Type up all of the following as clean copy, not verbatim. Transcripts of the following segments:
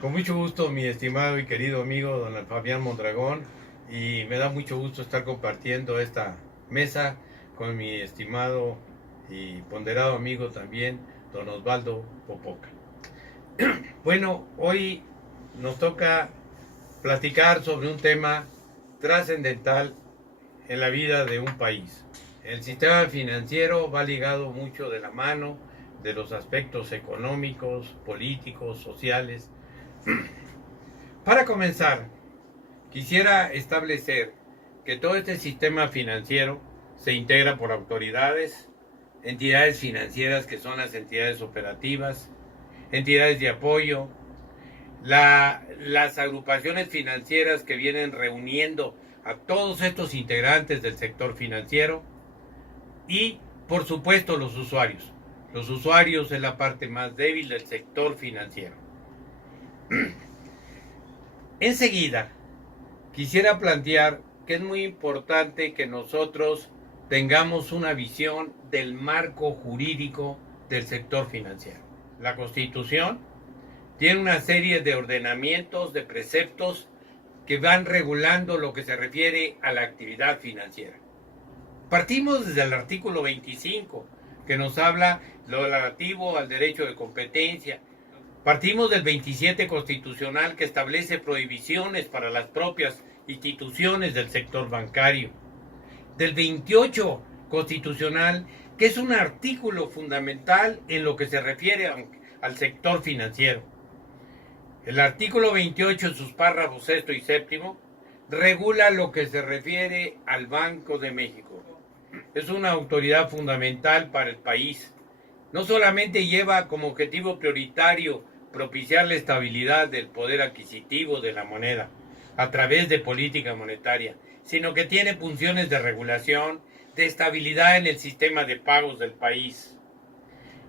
Con mucho gusto, mi estimado y querido amigo don Fabián Mondragón, y me da mucho gusto estar compartiendo esta mesa con mi estimado y ponderado amigo también, don Osvaldo Popoca. Bueno, hoy nos toca platicar sobre un tema trascendental en la vida de un país. El sistema financiero va ligado mucho de la mano de los aspectos económicos, políticos, sociales. Para comenzar, quisiera establecer que todo este sistema financiero se integra por autoridades, entidades financieras que son las entidades operativas, entidades de apoyo, las agrupaciones financieras que vienen reuniendo a todos estos integrantes del sector financiero y, por supuesto, los usuarios. Los usuarios es la parte más débil del sector financiero. Enseguida, quisiera plantear que es muy importante que nosotros tengamos una visión del marco jurídico del sector financiero. La Constitución tiene una serie de ordenamientos, de preceptos que van regulando lo que se refiere a la actividad financiera. Partimos desde el artículo 25, que nos habla lo relativo al derecho de competencia. Partimos del 27 constitucional, que establece prohibiciones para las propias instituciones del sector bancario. Del 28 constitucional, que es un artículo fundamental en lo que se refiere al sector financiero. El artículo 28, en sus párrafos sexto y séptimo, regula lo que se refiere al Banco de México. Es una autoridad fundamental para el país. No solamente lleva como objetivo prioritario propiciar la estabilidad del poder adquisitivo de la moneda a través de política monetaria, sino que tiene funciones de regulación, de estabilidad en el sistema de pagos del país.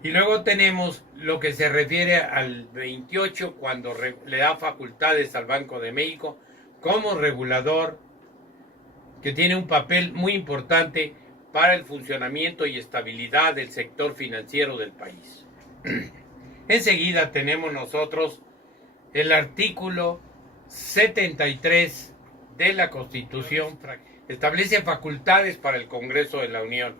Y luego tenemos lo que se refiere al 28, cuando le da facultades al Banco de México como regulador, que tiene un papel muy importante para el funcionamiento y estabilidad del sector financiero del país. Enseguida tenemos nosotros el artículo 73 de la Constitución. Establece facultades para el Congreso de la Unión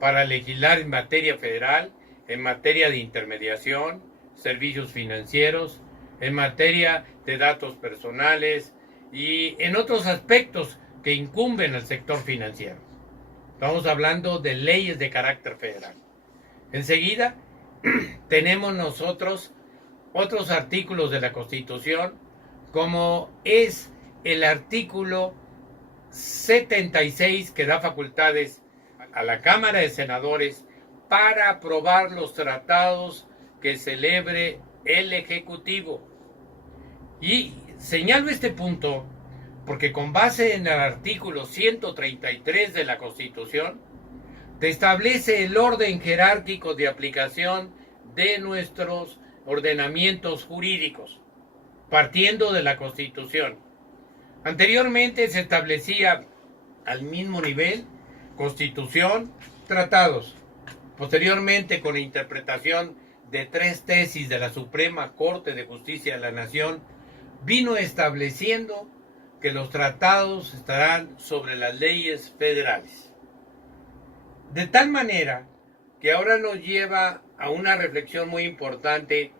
para legislar en materia federal, en materia de intermediación, servicios financieros, en materia de datos personales y en otros aspectos que incumben al sector financiero. Estamos hablando de leyes de carácter federal. Enseguida tenemos nosotros otros artículos de la Constitución, como es el artículo 76, que da facultades a la Cámara de Senadores para aprobar los tratados que celebre el Ejecutivo. Y señalo este punto porque, con base en el artículo 133 de la Constitución, te establece el orden jerárquico de aplicación de nuestros ordenamientos jurídicos, partiendo de la Constitución. Anteriormente se establecía al mismo nivel Constitución, tratados. Posteriormente, con la interpretación de 3 tesis de la Suprema Corte de Justicia de la Nación, vino estableciendo que los tratados estarán sobre las leyes federales. De tal manera que ahora nos lleva a una reflexión muy importante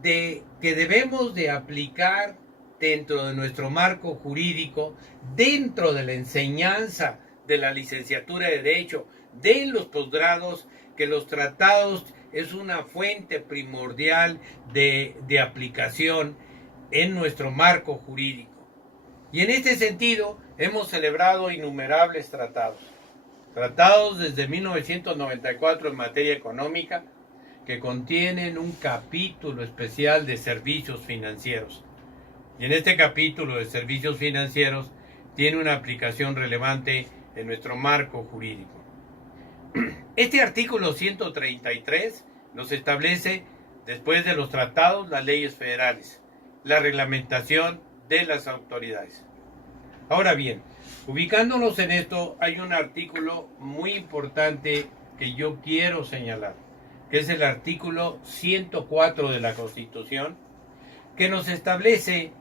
de que debemos de aplicar dentro de nuestro marco jurídico, dentro de la enseñanza de la licenciatura de Derecho, de los posgrados, que los tratados es una fuente primordial de aplicación en nuestro marco jurídico. Y en este sentido hemos celebrado innumerables tratados. Tratados desde 1994 en materia económica, que contienen un capítulo especial de servicios financieros. Y en este capítulo de servicios financieros tiene una aplicación relevante en nuestro marco jurídico. Este artículo 133 nos establece, después de los tratados, las leyes federales, la reglamentación de las autoridades. Ahora bien, ubicándonos en esto, hay un artículo muy importante que yo quiero señalar, que es el artículo 104 de la Constitución, que nos establece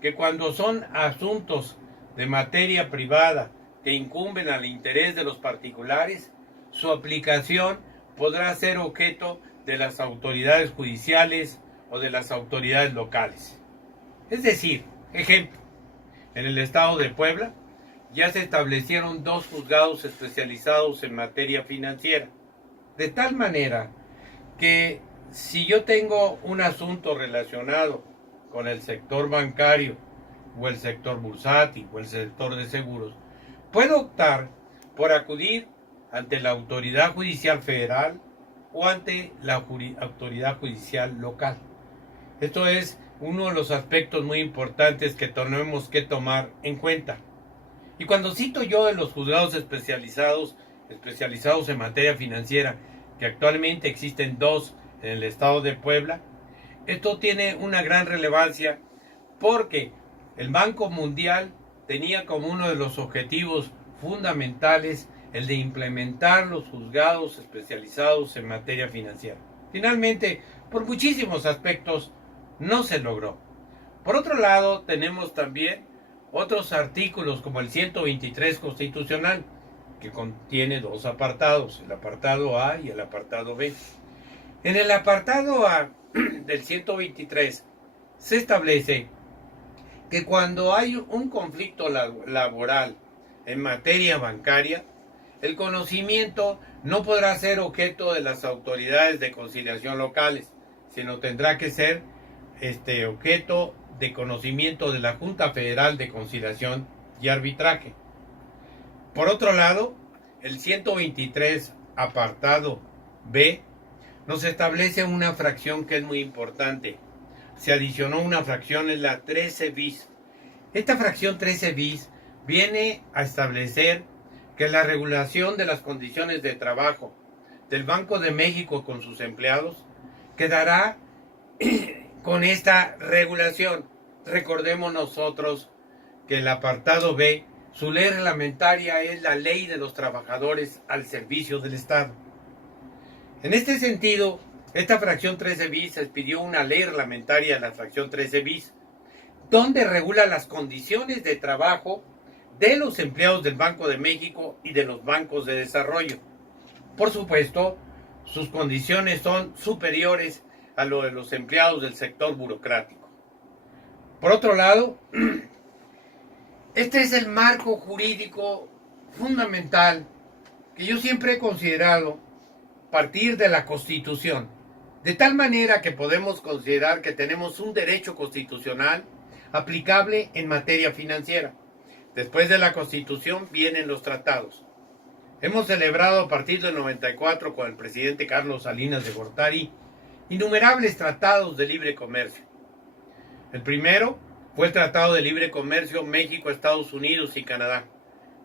que cuando son asuntos de materia privada que incumben al interés de los particulares, su aplicación podrá ser objeto de las autoridades judiciales o de las autoridades locales. Es decir, ejemplo, en el estado de Puebla ya se establecieron 2 juzgados especializados en materia financiera, de tal manera que si yo tengo un asunto relacionado con el sector bancario o el sector bursátil o el sector de seguros, puedo optar por acudir ante la autoridad judicial federal o ante la autoridad judicial local. Esto es uno de los aspectos muy importantes que tenemos que tomar en cuenta. Y cuando cito yo de los juzgados especializados en materia financiera, que actualmente existen 2 en el estado de Puebla, esto tiene una gran relevancia porque el Banco Mundial tenía como uno de los objetivos fundamentales el de implementar los juzgados especializados en materia financiera. Finalmente, por muchísimos aspectos, no se logró. Por otro lado, tenemos también otros artículos como el 123 constitucional, que contiene 2 apartados, el apartado A y el apartado B. En el apartado A del 123 se establece que cuando hay un conflicto laboral en materia bancaria, el conocimiento no podrá ser objeto de las autoridades de conciliación locales, sino tendrá que ser objeto de conocimiento de la Junta Federal de Conciliación y Arbitraje. Por otro lado, el 123 apartado B nos establece una fracción que es muy importante. Se adicionó una fracción, en la 13 bis. Esta fracción 13 bis viene a establecer que la regulación de las condiciones de trabajo del Banco de México con sus empleados quedará con esta regulación. Recordemos nosotros que el apartado B, su ley reglamentaria es la Ley de los Trabajadores al Servicio del Estado. En este sentido, esta fracción 13 bis expidió una ley reglamentaria, la fracción 13 bis, donde regula las condiciones de trabajo de los empleados del Banco de México y de los bancos de desarrollo. Por supuesto, sus condiciones son superiores a lo de los empleados del sector burocrático. Por otro lado, este es el marco jurídico fundamental que yo siempre he considerado partir de la Constitución, de tal manera que podemos considerar que tenemos un derecho constitucional aplicable en materia financiera. Después de la Constitución vienen los tratados. Hemos celebrado a partir del 94 con el presidente Carlos Salinas de Gortari innumerables tratados de libre comercio. El primero fue el Tratado de Libre Comercio México, Estados Unidos y Canadá,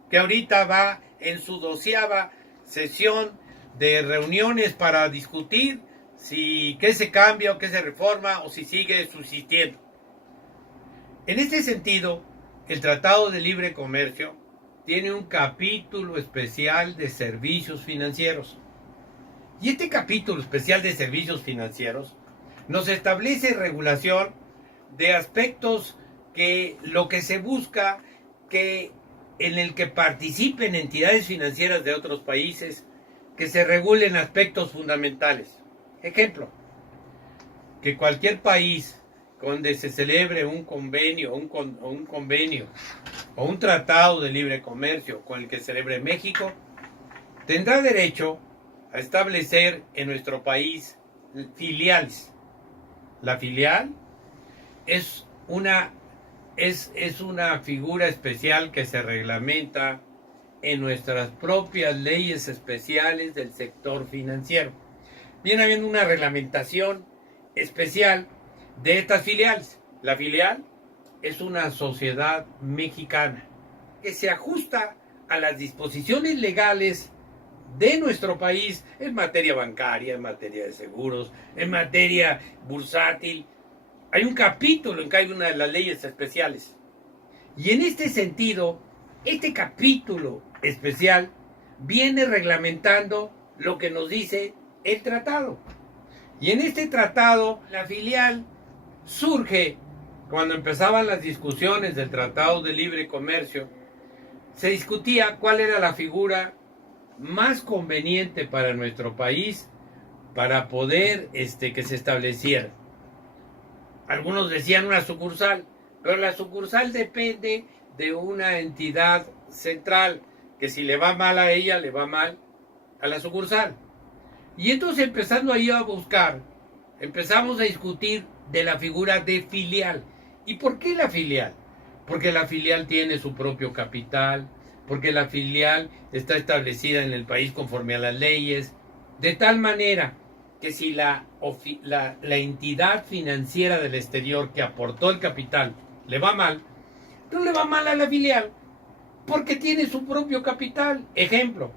que ahorita va en su 12ª sesión de reuniones para discutir si qué se cambia o qué se reforma o si sigue subsistiendo. En este sentido, el Tratado de Libre Comercio tiene un capítulo especial de servicios financieros. Y este capítulo especial de servicios financieros nos establece regulación de aspectos que lo que se busca que en el que participen entidades financieras de otros países, que se regulen aspectos fundamentales. Ejemplo, que cualquier país donde se celebre un convenio, o un tratado de libre comercio con el que celebre México, tendrá derecho a establecer en nuestro país filiales. La filial es una figura especial que se reglamenta en nuestras propias leyes especiales del sector financiero. Viene habiendo una reglamentación especial de estas filiales. La filial es una sociedad mexicana que se ajusta a las disposiciones legales de nuestro país en materia bancaria, en materia de seguros, en materia bursátil. Hay un capítulo en cada una de las leyes especiales. Y en este sentido, este capítulo especial viene reglamentando lo que nos dice el tratado. Y en este tratado, la filial surge cuando empezaban las discusiones del Tratado de Libre Comercio. Se discutía cuál era la figura más conveniente para nuestro país para poder que se estableciera. Algunos decían una sucursal, pero la sucursal depende de una entidad central, que si le va mal a ella, le va mal a la sucursal. Y entonces empezando ahí a buscar, empezamos a discutir de la figura de filial. ¿Y por qué la filial? Porque la filial tiene su propio capital, porque la filial está establecida en el país conforme a las leyes, de tal manera que si la entidad financiera del exterior que aportó el capital le va mal, no le va mal a la filial, porque tiene su propio capital. Ejemplo,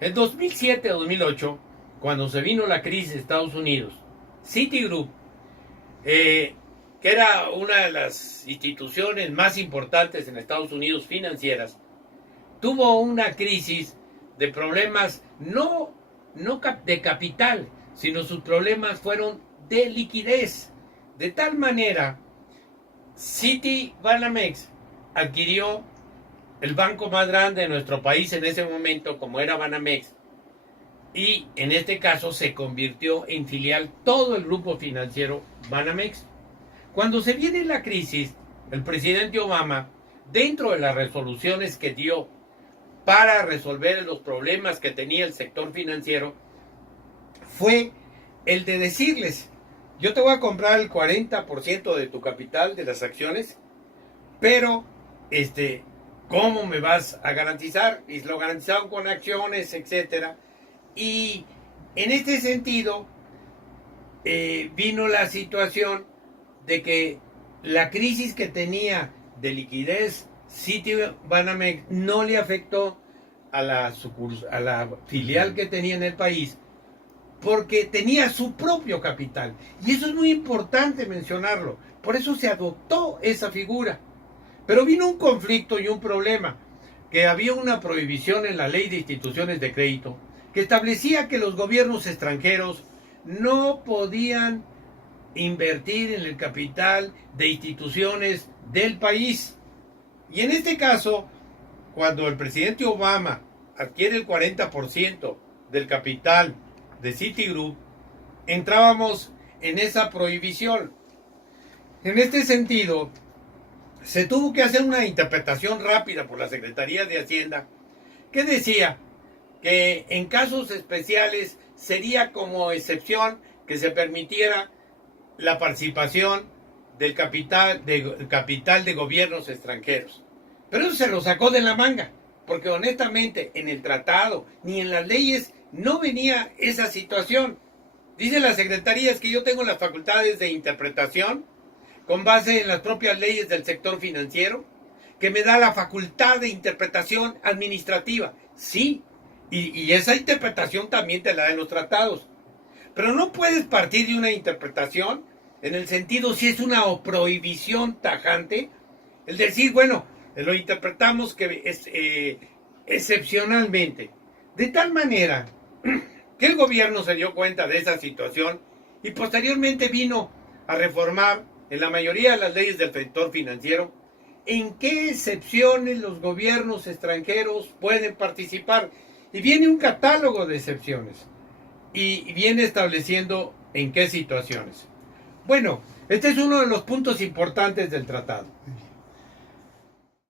en 2007-2008, cuando se vino la crisis de Estados Unidos, Citigroup, que era una de las instituciones más importantes en Estados Unidos financieras, tuvo una crisis de problemas no de capital, sino sus problemas fueron de liquidez. De tal manera, Citibanamex adquirió el banco más grande de nuestro país en ese momento, como era Banamex, y en este caso se convirtió en filial todo el grupo financiero Banamex. Cuando se viene la crisis, el presidente Obama, dentro de las resoluciones que dio para resolver los problemas que tenía el sector financiero, fue el de decirles: yo te voy a comprar el 40% de tu capital de las acciones, pero ¿cómo me vas a garantizar? Y lo garantizaron con acciones, etcétera. Y en este sentido vino la situación de que la crisis que tenía de liquidez Citibanamex no le afectó a la filial que tenía en el país, porque tenía su propio capital. Y eso es muy importante mencionarlo. Por eso se adoptó esa figura. Pero vino un conflicto y un problema, que había una prohibición en la Ley de Instituciones de Crédito que establecía que los gobiernos extranjeros no podían invertir en el capital de instituciones del país. Y en este caso, cuando el presidente Obama adquiere el 40% del capital de Citigroup, entrábamos en esa prohibición. En este sentido, se tuvo que hacer una interpretación rápida por la Secretaría de Hacienda, que decía que en casos especiales sería como excepción que se permitiera la participación del capital de gobiernos extranjeros. Pero eso se lo sacó de la manga, porque honestamente en el tratado ni en las leyes no venía esa situación. Dice la Secretaría que yo tengo las facultades de interpretación con base en las propias leyes del sector financiero, que me da la facultad de interpretación administrativa. Sí, y esa interpretación también te la dan los tratados. Pero no puedes partir de una interpretación en el sentido si es una prohibición tajante, el decir, bueno, lo interpretamos que es excepcionalmente. De tal manera que el gobierno se dio cuenta de esa situación y posteriormente vino a reformar en la mayoría de las leyes del sector financiero en qué excepciones los gobiernos extranjeros pueden participar. Y viene un catálogo de excepciones y viene estableciendo en qué situaciones. Bueno, este es uno de los puntos importantes del tratado.